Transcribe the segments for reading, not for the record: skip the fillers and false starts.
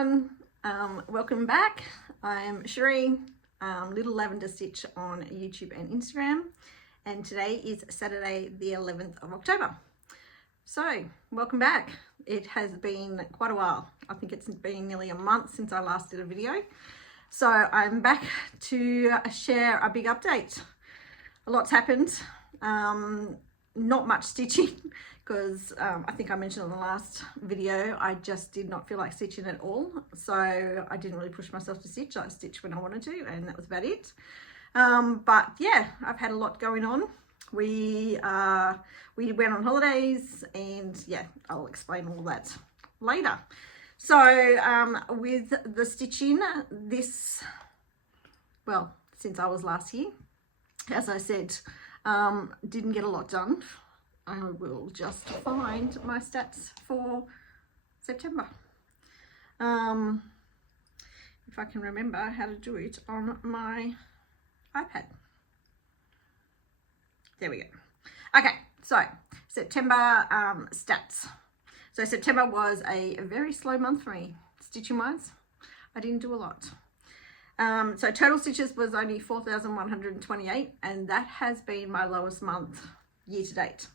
everyone, welcome back. I'm Cherie, Little Lavender Stitch on YouTube and Instagram, and today is Saturday the 11th of October. So welcome back. It has been quite a while. I think it's been nearly a month since I last did a video, so I'm back to share a big update. A lot's happened. Not much stitching because I think I mentioned in the last video I just did not feel like stitching at all, so I didn't really push myself to stitch. I stitched when I wanted to, and that was about it. But yeah, I've had a lot going on. We went on holidays, and yeah, I'll explain all that later. So with the stitching, since I was last here, as I said, didn't get a lot done. I will just find my stats for September. If I can remember how to do it on my iPad. There we go. Okay, so September stats. So September was a very slow month for me, stitching wise. I didn't do a lot. So total stitches was only 4,128, and that has been my lowest month year to date.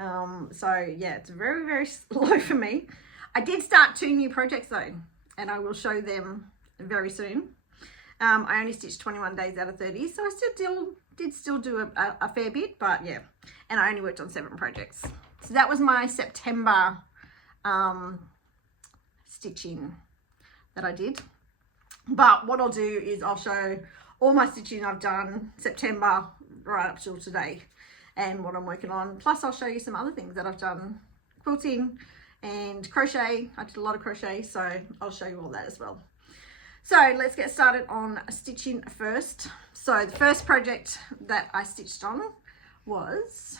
So yeah, it's very, very slow for me. I did start 2 new projects though, and I will show them very soon. I only stitched 21 days out of 30, so I still do a fair bit, but yeah, and I only worked on 7 projects. So that was my September stitching that I did. But what I'll do is I'll show all my stitching I've done September right up till today and what I'm working on. Plus I'll show you some other things that I've done, quilting and crochet. I did a lot of crochet, so I'll show you all that as well. So let's get started on stitching first. So the first project that I stitched on was,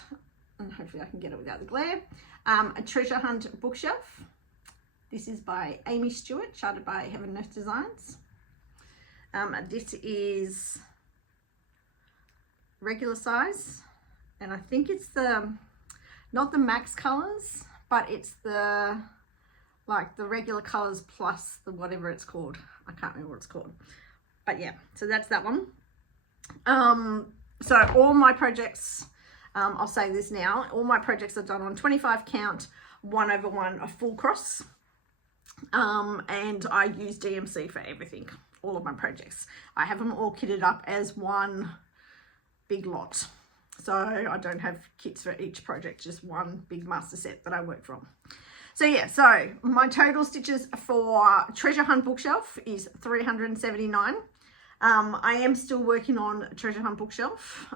and hopefully I can get it without the glare, a treasure hunt bookshelf. This is by Amy Stewart, charted by Heaven Earth Designs. This is regular size, and I think it's not the max colors, but it's the regular colors plus the whatever it's called. I can't remember what it's called, but yeah, so that's that one. So all my projects, I'll say this now, all my projects are done on 25 count 1/1 a full cross, and I use DMC for everything. All of my projects, I have them all kitted up as one big lot, so I don't have kits for each project, just one big master set that I work from. So yeah, so my total stitches for treasure hunt bookshelf is 379. I am still working on treasure hunt bookshelf.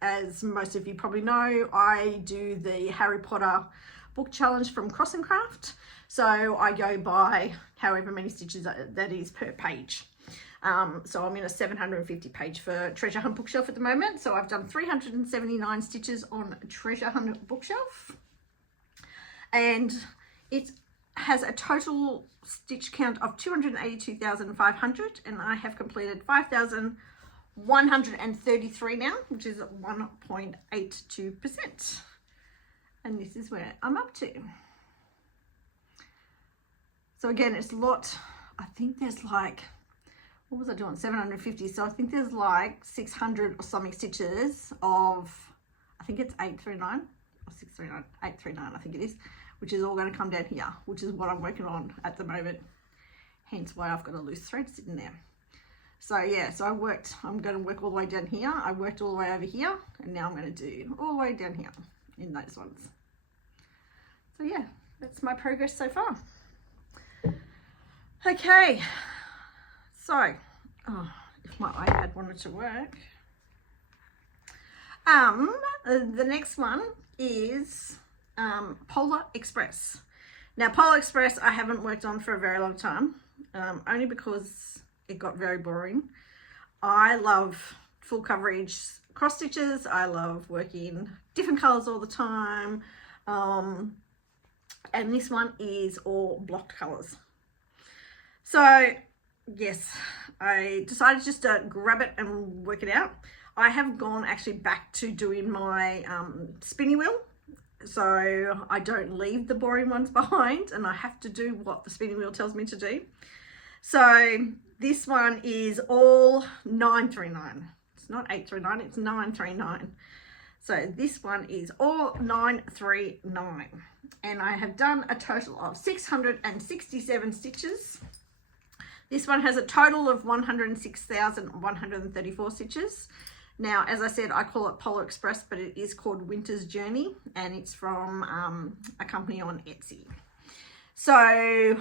As most of you probably know, I do the Harry Potter book challenge from Cross and Craft, so I go by however many stitches that is per page. So I'm in a 750 page for treasure hunt bookshelf at the moment, so I've done 379 stitches on treasure hunt bookshelf, and it has a total stitch count of 282,500, and I have completed 5,133 now, which is 1.82%. And this is where I'm up to. So again, it's a lot. I think there's like, what was I doing? 750. So I think there's like 600 or something stitches of, I think it's 839 or 639, 839, I think it is, which is all going to come down here, which is what I'm working on at the moment. Hence why I've got a loose thread sitting there. So yeah, so I'm going to work all the way down here. I worked all the way over here, and now I'm going to do all the way down here in those ones. So yeah, that's my progress so far. Okay, so if my iPad wanted to work, the next one is Polar Express. Now Polar Express I haven't worked on for a very long time, only because it got very boring. I love full coverage cross stitches. I love working different colors all the time, and this one is all blocked colors. So yes, I decided just to grab it and work it out. I have gone actually back to doing my spinny wheel so I don't leave the boring ones behind and I have to do what the spinning wheel tells me to do. So this one is all 939. It's not 839, it's 939. So this one is all 939, and I have done a total of 667 stitches. This one has a total of 106,134 stitches. Now, as I said, I call it Polar Express, but it is called Winter's Journey, and it's from a company on Etsy. So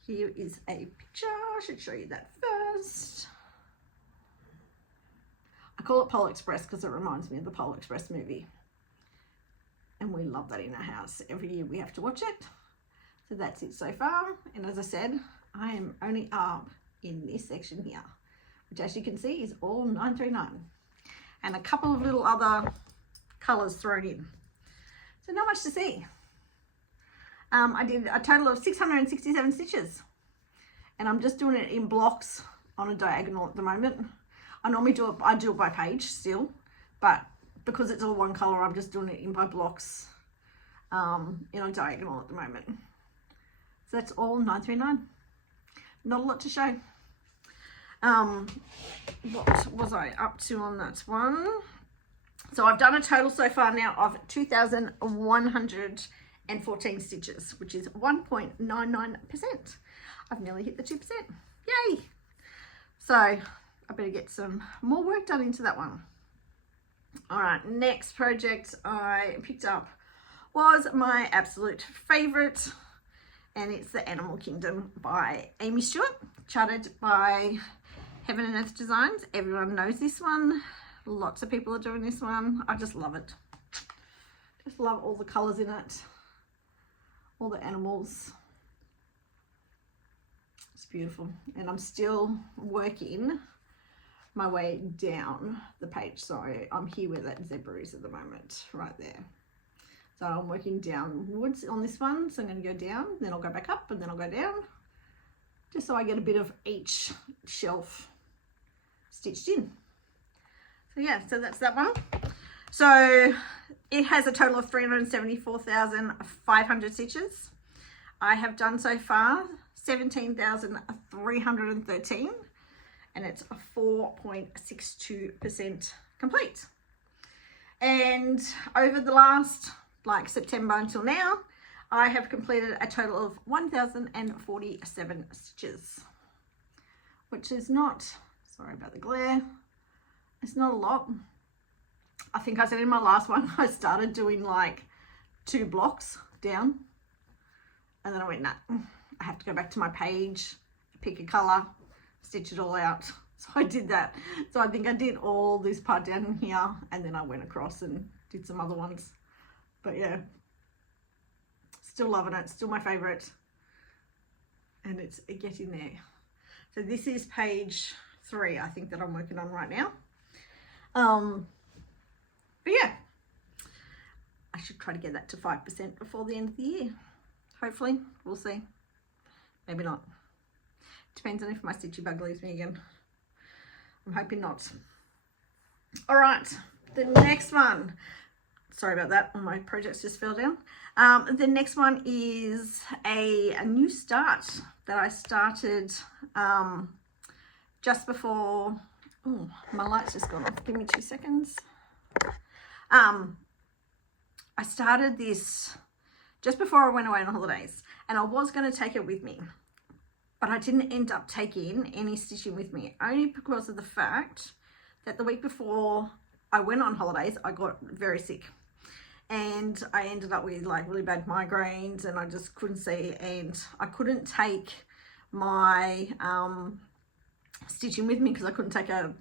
here is a picture. I should show you that first. I call it Polar Express because it reminds me of the Polar Express movie. And we love that in our house. Every year we have to watch it. So that's it so far. And as I said, I am only up in this section here, which as you can see is all 939. And a couple of little other colours thrown in. So not much to see. I did a total of 667 stitches. And I'm just doing it in blocks on a diagonal at the moment. I normally do it by page still, but because it's all one colour, I'm just doing it in by blocks in a diagonal at the moment. So that's all 939. Not a lot to show. What was I up to on that one? So I've done a total so far now of 2,114 stitches, which is 1.99%. I've nearly hit the 2%. Yay! So I better get some more work done into that one. All right, next project I picked up was my absolute favorite, and it's The Animal Kingdom by Amy Stewart, charted by Heaven and Earth Designs. Everyone knows this one. Lots of people are doing this one. I just love it. Just love all the colors in it, all the animals. It's beautiful. And I'm still working my way down the page. So I'm here where that zebra is at the moment, right there. So I'm working downwards on this one. So I'm going to go down, then I'll go back up, and then I'll go down, just so I get a bit of each shelf stitched in. So yeah, so that's that one. So it has a total of 374,500 stitches. I have done so far 17,313, and it's a 4.62% complete. And over the last, like September until now, I have completed a total of 1,047 stitches, which is not, sorry about the glare, it's not a lot. I think I said in my last one, I started doing like 2 blocks down, and then I went, nah, I have to go back to my page, pick a color, stitch it all out. So I did that. So I think I did all this part down here, and then I went across and did some other ones. But yeah, still loving it, still my favorite, and it's getting there. So this is page 3, I think, that I'm working on right now. But yeah, I should try to get that to 5% before the end of the year. Hopefully, we'll see. Maybe not. Depends on if my stitchy bug leaves me again. I'm hoping not. All right, the next one. Sorry about that, all my projects just fell down. The next one is a new start that I started just before. Oh, my light's just gone off. Give me 2 seconds. I started this just before I went away on holidays, and I was going to take it with me, but I didn't end up taking any stitching with me, only because of the fact that the week before I went on holidays, I got very sick, and I ended up with like really bad migraines, and I just couldn't see, and I couldn't take my stitching with me because I couldn't take a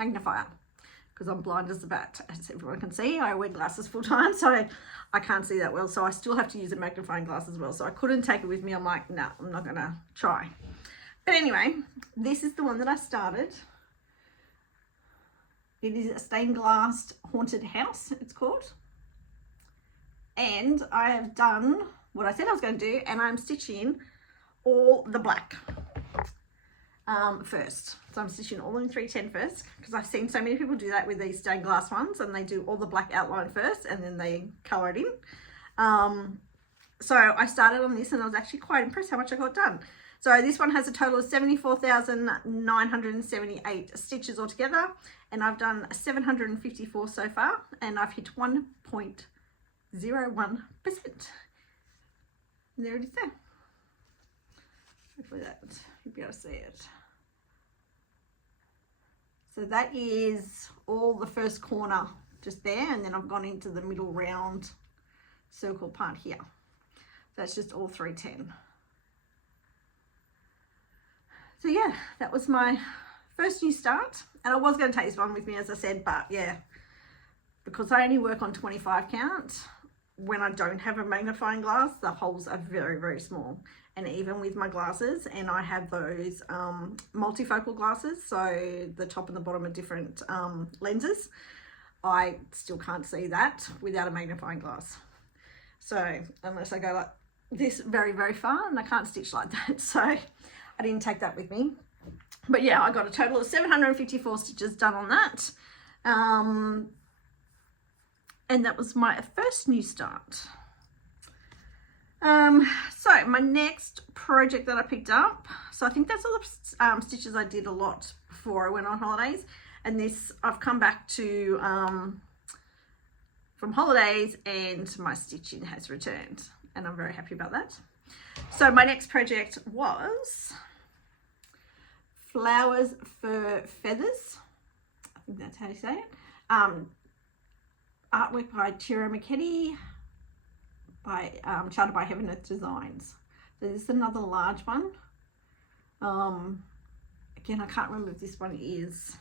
magnifier, because I'm blind as a bat, as everyone can see. I wear glasses full time, so I can't see that well. So I still have to use a magnifying glass as well. So I couldn't take it with me. I'm like, no, I'm not going to try. But anyway, this is the one that I started. It is a stained glass haunted house, it's called. And I have done what I said I was going to do, and I'm stitching all the black. first. So I'm stitching all in 310 first, because I've seen so many people do that with these stained glass ones, and they do all the black outline first and then they colour it in. So I started on this and I was actually quite impressed how much I got done. So this one has a total of 74,978 stitches altogether, and I've done 754 so far, and I've hit 1.01%. There it is there. Hopefully that you'll be able to see it. So that is all the first corner just there, and then I've gone into the middle round circle part here. That's just all 310. So yeah, that was my first new start, and I was going to take this one with me, as I said, but yeah, because I only work on 25 count, when I don't have a magnifying glass, the holes are very, very small. And even with my glasses, and I have those multifocal glasses, so the top and the bottom are different lenses, I still can't see that without a magnifying glass. So unless I go like this very, very far, and I can't stitch like that, so I didn't take that with me. But yeah, I got a total of 754 stitches done on that. And that was my first new start. So my next project that I picked up, so I think that's all the stitches I did a lot before I went on holidays. And this, I've come back to from holidays, and my stitching has returned, and I'm very happy about that. So my next project was Flowers for Feathers. I think that's how you say it. Artwork by Tira McKetty, by charted by Heaven Earth Designs. So this is another large one. Again, I can't remember if this one is,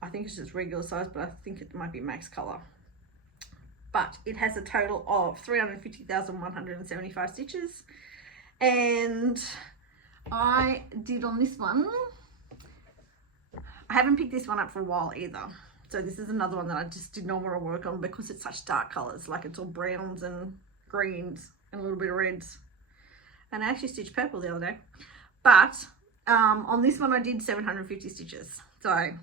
I think it's just regular size, but I think it might be max color. But it has a total of 350,175 stitches, and I did on this one, I haven't picked this one up for a while either. So this is another one that I just did not want to work on because it's such dark colors, like it's all browns and greens and a little bit of reds. And I actually stitched purple the other day. But on this one I did 750 stitches. So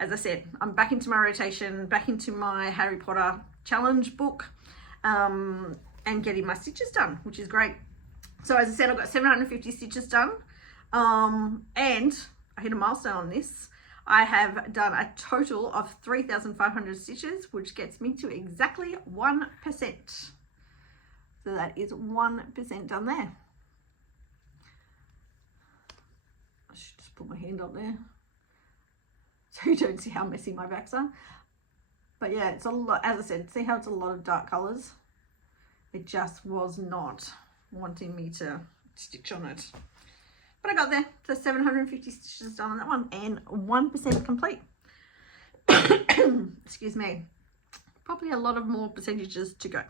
as I said, I'm back into my rotation, back into my Harry Potter challenge book, and getting my stitches done, which is great. So as I said, I've got 750 stitches done, and I hit a milestone on this. I have done a total of 3,500 stitches, which gets me to exactly 1%. So that is 1% done there. I should just put my hand up there so you don't see how messy my backs are. But yeah, it's a lot, as I said, see how it's a lot of dark colours? It just was not wanting me to stitch on it. But I got there, so 750 stitches done on that one, and 1% complete. Excuse me. Probably a lot of more percentages to go.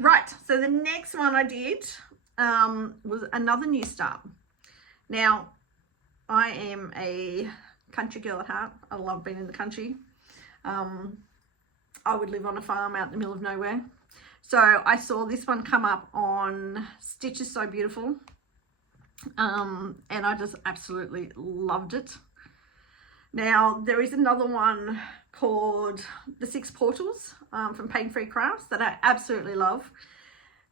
Right, so the next one I did was another new start. Now, I am a country girl at heart. I love being in the country. I would live on a farm out in the middle of nowhere. So I saw this one come up on Stitch Is So Beautiful, and I just absolutely loved it. Now there is another one called The Six Portals from Pain Free Crafts that I absolutely love,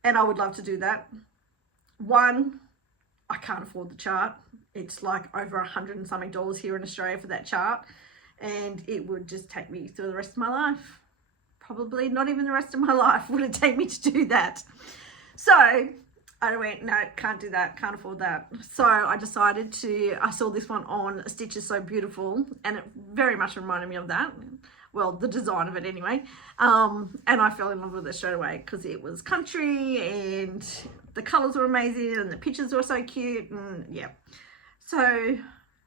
and I would love to do that. One, I can't afford the chart. It's like over $100 and something here in Australia for that chart, and it would just take me through the rest of my life. Probably not even the rest of my life would it take me to do that. So I went, no, can't do that, can't afford that. So I decided I saw this one on Stitch Is So Beautiful, and it very much reminded me of that. Well, the design of it anyway. And I fell in love with it straight away because it was country and the colours were amazing and the pictures were so cute, and yeah. So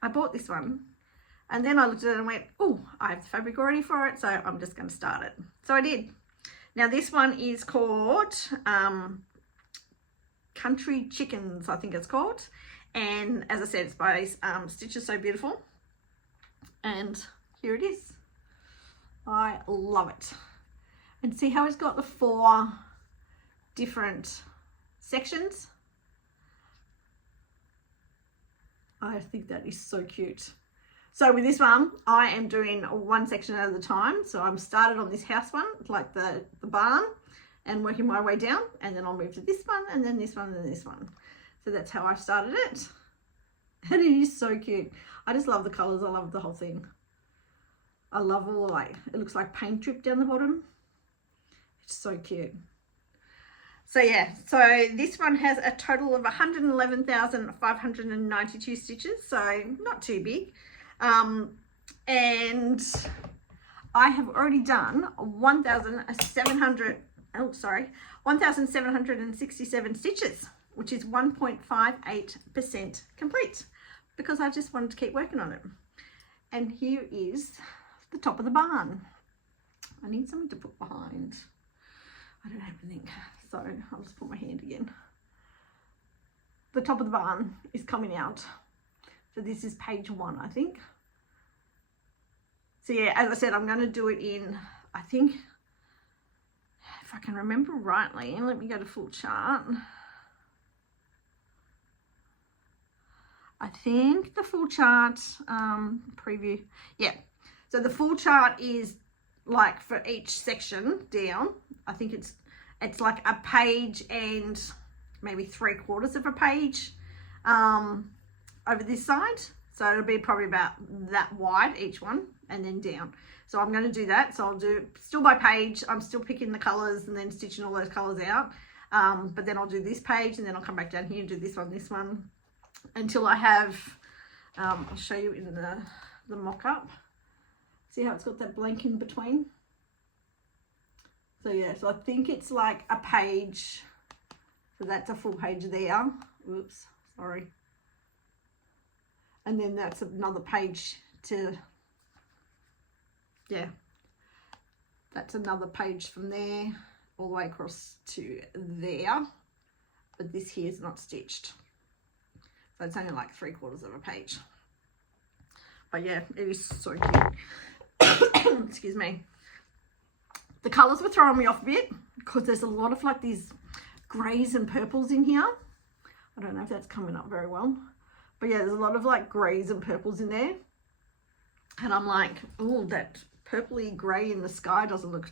I bought this one. And then I looked at it and went, oh, I have the fabric already for it, so I'm just going to start it. So I did. Now this one is called Country Chickens, I think it's called. And as I said, it's by Stitch Is So Beautiful. And here it is. I love it. And see how it's got the 4 different sections? I think that is so cute. So with this one, I am doing one section at a time. So I'm started on this house one, like the barn, and working my way down, and then I'll move to this one, and then this one, and then this one. So that's how I started it. And it is so cute. I just love the colours. I love the whole thing. I love all the, like, it looks like paint drip down the bottom. It's so cute. So yeah, so this one has a total of 111,592 stitches, so not too big. And I have already done 1,767 stitches, which is 1.58% complete, because I just wanted to keep working on it. And here is the top of the barn. I need something to put behind. I don't have anything, so I'll just put my hand again. The top of the barn is coming out. So this is page 1, I think. So yeah, as I said, I'm going to do it in, I think, if I can remember rightly, and let me go to full chart. I think the full chart preview, yeah. So the full chart is like for each section down, I think it's like a page and maybe 3/4 of a page over this side. So it'll be probably about that wide each one, and then down. So I'm going to do that. So I'll do still by page. I'm still picking the colours and then stitching all those colours out. But then I'll do this page, and then I'll come back down here and do this one, until I have, I'll show you in the mock-up. See how it's got that blank in between? So yeah, so I think it's like a page. So that's a full page there. Oops, sorry. And then that's another page to, yeah, that's another page from there all the way across to there. But this here is not stitched. So it's only like 3/4 of a page. But yeah, it is so cute. Excuse me. The colours were throwing me off a bit because there's a lot of like these greys and purples in here. I don't know if that's coming up very well. But yeah, there's a lot of like greys and purples in there. And I'm like, oh, that purpley grey in the sky doesn't look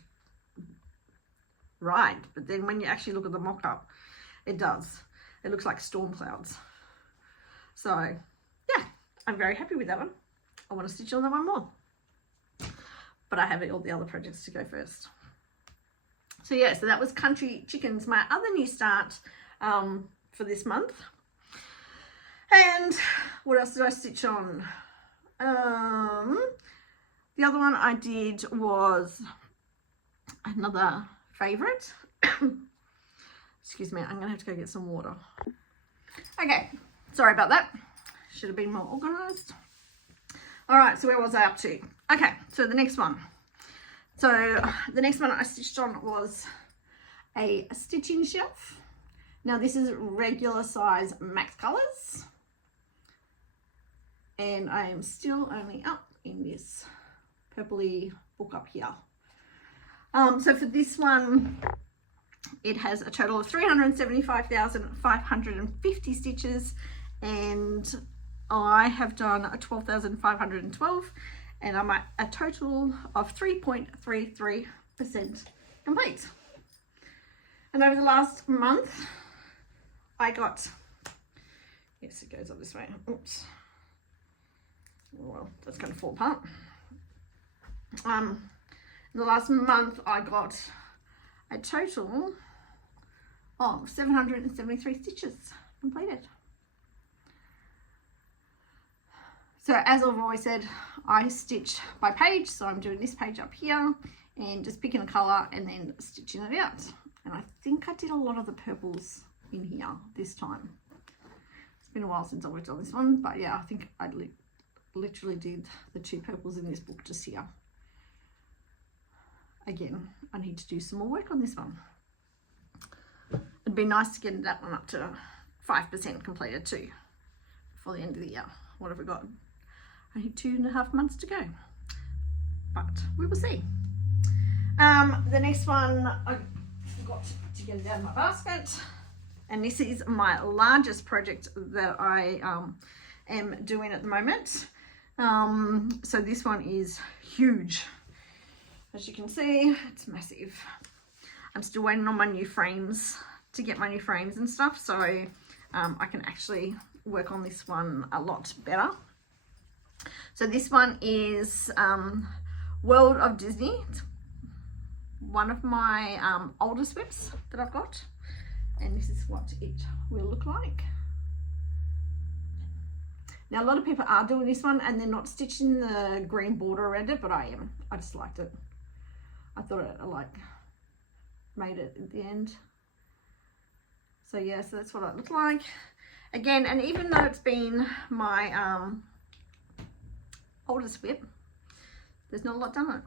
right. But then when you actually look at the mock-up, it does. It looks like storm clouds. So yeah, I'm very happy with that one. I want to stitch on that one more. But I have all the other projects to go first. So yeah, so that was Country Chickens, my other new start for this month. And what else did I stitch on? The other one I did was another favourite. Excuse me, I'm going to have to go get some water. Okay, sorry about that. Should have been more organised. All right, so where was I up to? Okay, so the next one. So the next one I stitched on was a stitching shelf. Now this is regular size max colours. And I am still only up in this purpley book up here. So for this one, it has a total of 375,550 stitches, and I have done 12,512, and I'm at a total of 3.33% complete. And over the last month, I got, yes, it goes up this way. Oops. Well, that's going to fall apart. In the last month, I got a total of 773 stitches completed. So as I've always said, I stitch by page. So I'm doing this page up here and just picking a colour and then stitching it out. And I think I did a lot of the purples in here this time. It's been a while since I worked on this one, but yeah, I think I literally did the 2 purples in this book just here. Again, I need to do some more work on this one. It'd be nice to get that one up to 5% completed too before the end of the year. What have we got? Only 2.5 months to go, but we will see. The next one, I forgot to get it out of my basket, and this is my largest project that I am doing at the moment. So this one is huge. As you can see, it's massive. I'm still waiting on my new frames to get my new frames and stuff, so I can actually work on this one a lot better. So this one is World of Disney. It's one of my oldest whips that I've got, and this is what it will look like. Now a lot of people are doing this one and they're not stitching the green border around it, but I am. I just liked it. I thought it like made it at the end. So yeah, so that's what it looked like. Again, and even though it's been my oldest whip, there's not a lot done on it.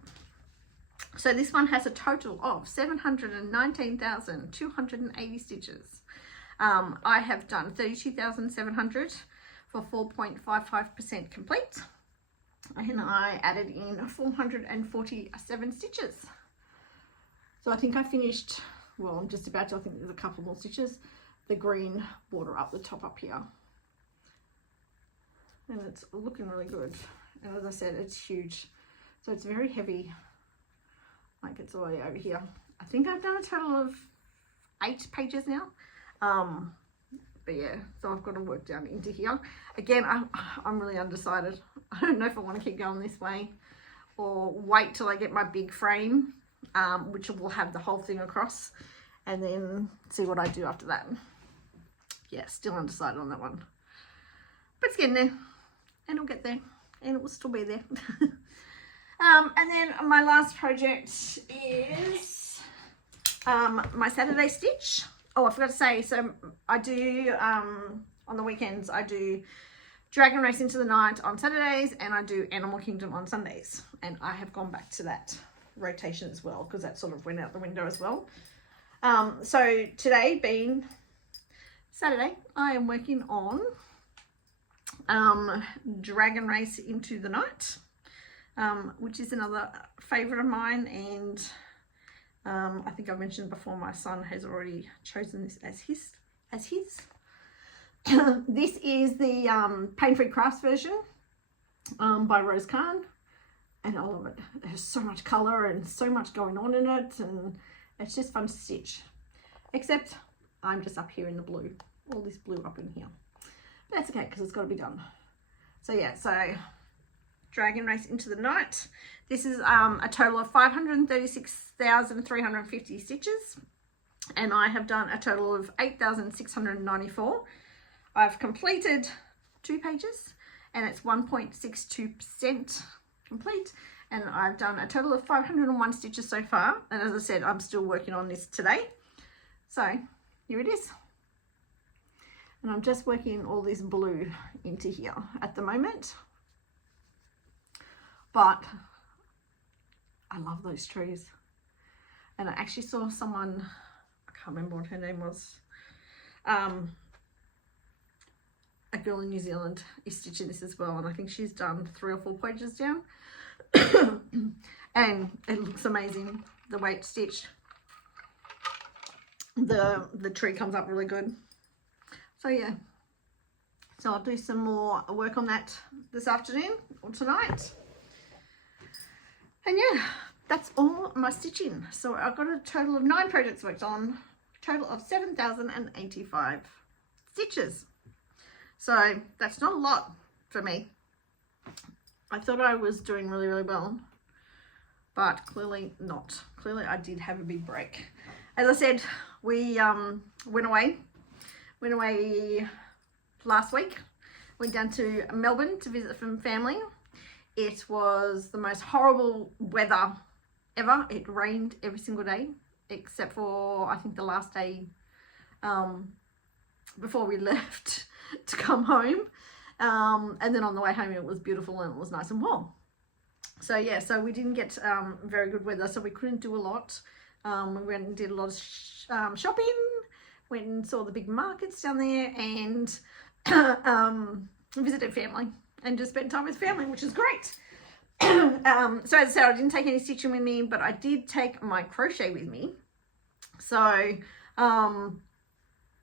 So this one has a total of 719,280 stitches. I have done 32,700 for 4.55% complete, and I added in 447 stitches. So I think I finished, well, I'm just about to, I think there's a couple more stitches, the green border up the top up here. And it's looking really good. And as I said, it's huge. So it's very heavy, like it's all the way over here. I think I've done a total of 8 pages now. But yeah, so I've got to work down into here. Again, I'm really undecided. I don't know if I want to keep going this way or wait till I get my big frame, which will have the whole thing across, and then see what I do after that. Yeah, still undecided on that one. But it's getting there, and it'll get there, and it will still be there. And then my last project is my Saturday stitch. Oh, I forgot to say, so I do, on the weekends, I do Dragon Race Into the Night on Saturdays, and I do Animal Kingdom on Sundays. And I have gone back to that rotation as well, because that sort of went out the window as well. So today being Saturday, I am working on Dragon Race Into the Night, which is another favourite of mine, and I think I mentioned before, my son has already chosen this as his. This is the Pain Free Crafts version by Rose Khan, and I love it. There's so much colour and so much going on in it, and it's just fun to stitch. Except I'm just up here in the blue, all this blue up in here. But that's okay, because it's got to be done. So yeah, so Dragon Race Into the Night. This is a total of 536,350 stitches, and I have done a total of 8,694. I've completed 2 pages, and it's 1.62% complete, and I've done a total of 501 stitches so far. And as I said, I'm still working on this today. So here it is. And I'm just working all this blue into here at the moment. But I love those trees. And I actually saw someone, I can't remember what her name was, a girl in New Zealand is stitching this as well, and I think she's done 3 or 4 pages down. And it looks amazing the way it's stitched. The tree comes up really good. So yeah, so I'll do some more work on that this afternoon or tonight. And yeah, that's all my stitching. So I've got a total of 9 projects worked on, a total of 7,085 stitches. So that's not a lot for me. I thought I was doing really, really well, but clearly not. Clearly I did have a big break. As I said, we went away last week. Went down to Melbourne to visit some family. It was the most horrible weather ever. It rained every single day, except for I think the last day before we left to come home. And then on the way home it was beautiful and it was nice and warm. So yeah, so we didn't get very good weather, so we couldn't do a lot. We went and did a lot of shopping, went and saw the big markets down there, and visited family and just spent time with family, which is great. So as I said, I didn't take any stitching with me, but I did take my crochet with me. So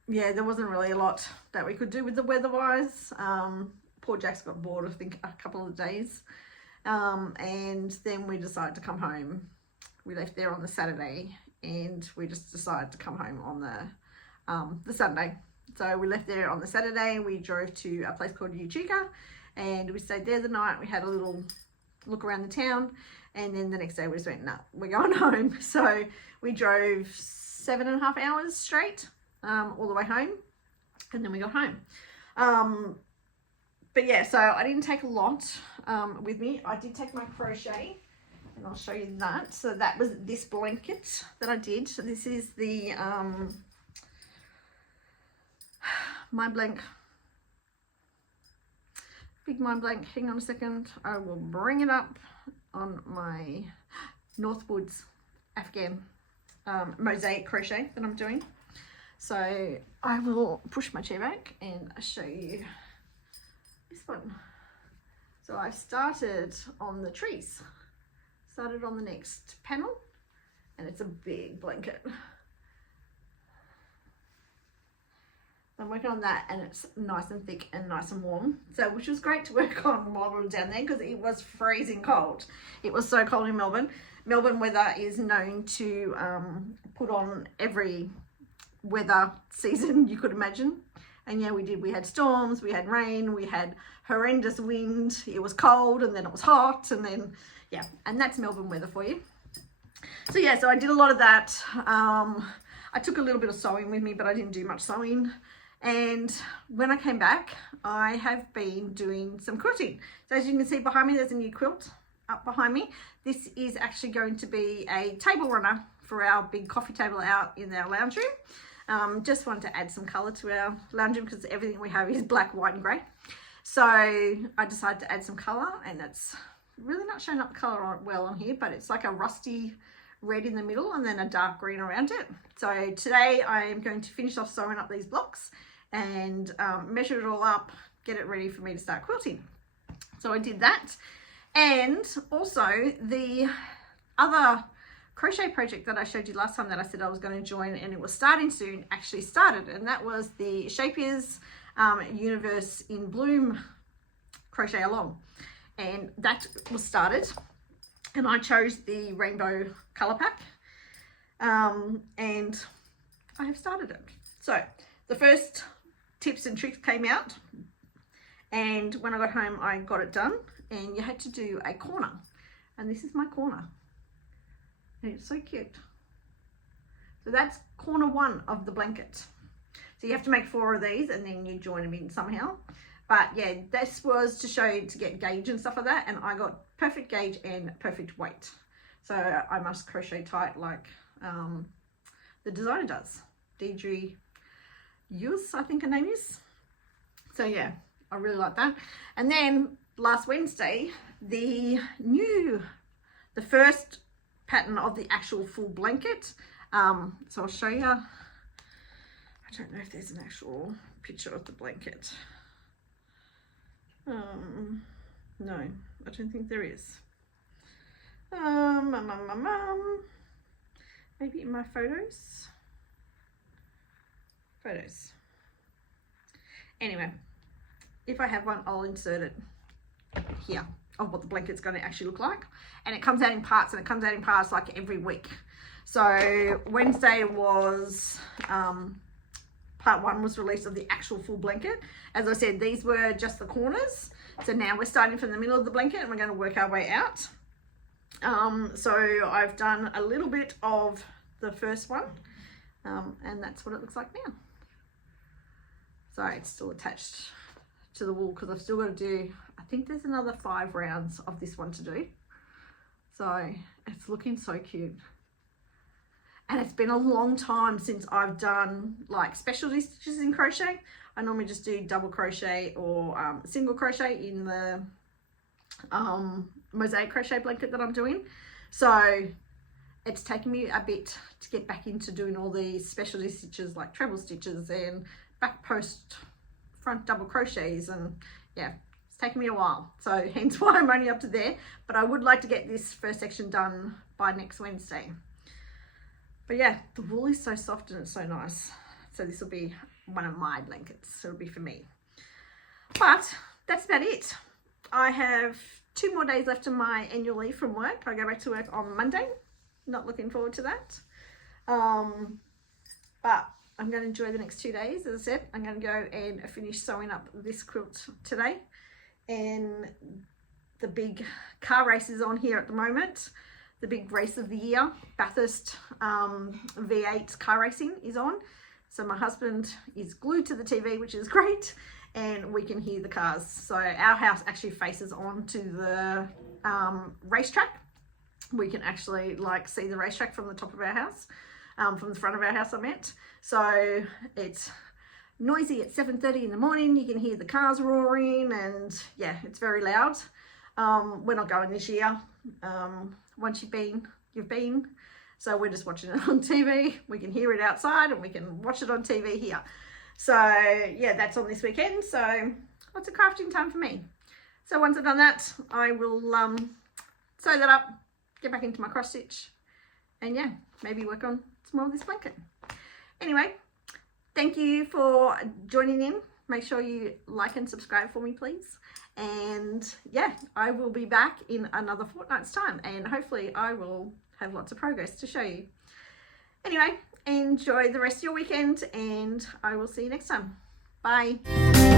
yeah, there wasn't really a lot that we could do with the weather-wise. poor Jack's got bored, I think, a couple of days. And then we decided to come home. We left there on the Saturday and we just decided to come home on the Sunday. So we left there on the Saturday. We drove to a place called Uchica and we stayed there the night. We had a little look around the town, and then the next day we just went, nah, we're going home. So we drove 7.5 hours straight all the way home, and then we got home. But yeah, so I didn't take a lot with me. I did take my crochet, and I'll show you that. So that was this blanket that I did. So this is the Mind Blank, Big Mind Blank. Hang on a second, I will bring it up on my Northwoods Afghan mosaic crochet that I'm doing. So I will push my chair back and show you this one. So I started on the trees, started on the next panel, and it's a big blanket. I'm working on that, and it's nice and thick and nice and warm, so which was great to work on while we were down there because it was freezing cold. It was so cold in Melbourne. Melbourne weather is known to put on every weather season you could imagine, and yeah, we did. We had storms, we had rain, we had horrendous wind. It was cold and then it was hot, and then yeah, and that's Melbourne weather for you. So yeah, so I did a lot of that. I took a little bit of sewing with me, but I didn't do much sewing. And when I came back, I have been doing some quilting. So as you can see behind me, there's a new quilt up behind me. This is actually going to be a table runner for our big coffee table out in our lounge room. Just wanted to add some colour to our lounge room because everything we have is black, white and grey. So I decided to add some colour, and it's really not showing up the colour well on here, but it's like a rusty red in the middle and then a dark green around it. So today I am going to finish off sewing up these blocks and measure it all up, get it ready for me to start quilting. So I did that, and also the other crochet project that I showed you last time that I said I was going to join and it was starting soon actually started, and that was the Shapier's Universe in Bloom crochet along, and that was started. And I chose the rainbow colour pack, and I have started it. So the first tips and tricks came out, and when I got home I got it done, and you had to do a corner, and this is my corner, and it's so cute. So that's corner one of the blanket. So you have to make 4 of these and then you join them in somehow. But yeah, this was to show you to get gauge and stuff like that, and I got perfect gauge and perfect weight. So I must crochet tight like the designer does. Deidre Hughes, I think her name is. So yeah, I really like that. And then last Wednesday, the first pattern of the actual full blanket. So I'll show you. I don't know if there's an actual picture of the blanket. No, I don't think there is. Maybe in my photos. Anyway, if I have one, I'll insert it here of what the blanket's going to actually look like. And it comes out in parts, and it comes out in parts like every week. So Wednesday was part 1 was released of the actual full blanket. As I said, these were just the corners. So now we're starting from the middle of the blanket and we're going to work our way out. So I've done a little bit of the first one, and that's what it looks like now. So it's still attached to the wool because I've still got to do, I think there's another 5 rounds of this one to do. So it's looking so cute. And it's been a long time since I've done like specialty stitches in crochet. I normally just do double crochet or single crochet in the mosaic crochet blanket that I'm doing. So it's taken me a bit to get back into doing all these specialty stitches like treble stitches and back post front double crochets, and yeah, it's taken me a while. So hence why I'm only up to there. But I would like to get this first section done by next Wednesday. But yeah, the wool is so soft and it's so nice. So this will be one of my blankets. So it'll be for me. But that's about it. I have 2 more days left of my annual leave from work. I go back to work on Monday. Not looking forward to that. But I'm going to enjoy the next 2 days. As I said, I'm going to go and finish sewing up this quilt today. And the big car race is on here at the moment. The big race of the year, Bathurst V8 car racing is on. So my husband is glued to the TV, which is great. And we can hear the cars. So our house actually faces onto the racetrack. We can actually like see the racetrack from the top of our house, from the front of our house I meant. So it's noisy at 7:30 in the morning. You can hear the cars roaring, and yeah, it's very loud. We're not going this year. Once you've been. So we're just watching it on TV. We can hear it outside and we can watch it on TV here. So yeah, that's on this weekend. So lots of crafting time for me. So once I've done that, I will sew that up, get back into my cross stitch, and yeah, maybe work on some more of this blanket. Anyway, thank you for joining in. Make sure you like and subscribe for me, please. And yeah, I will be back in another fortnight's time, and hopefully I will have lots of progress to show you. Anyway, enjoy the rest of your weekend, and I will see you next time. Bye.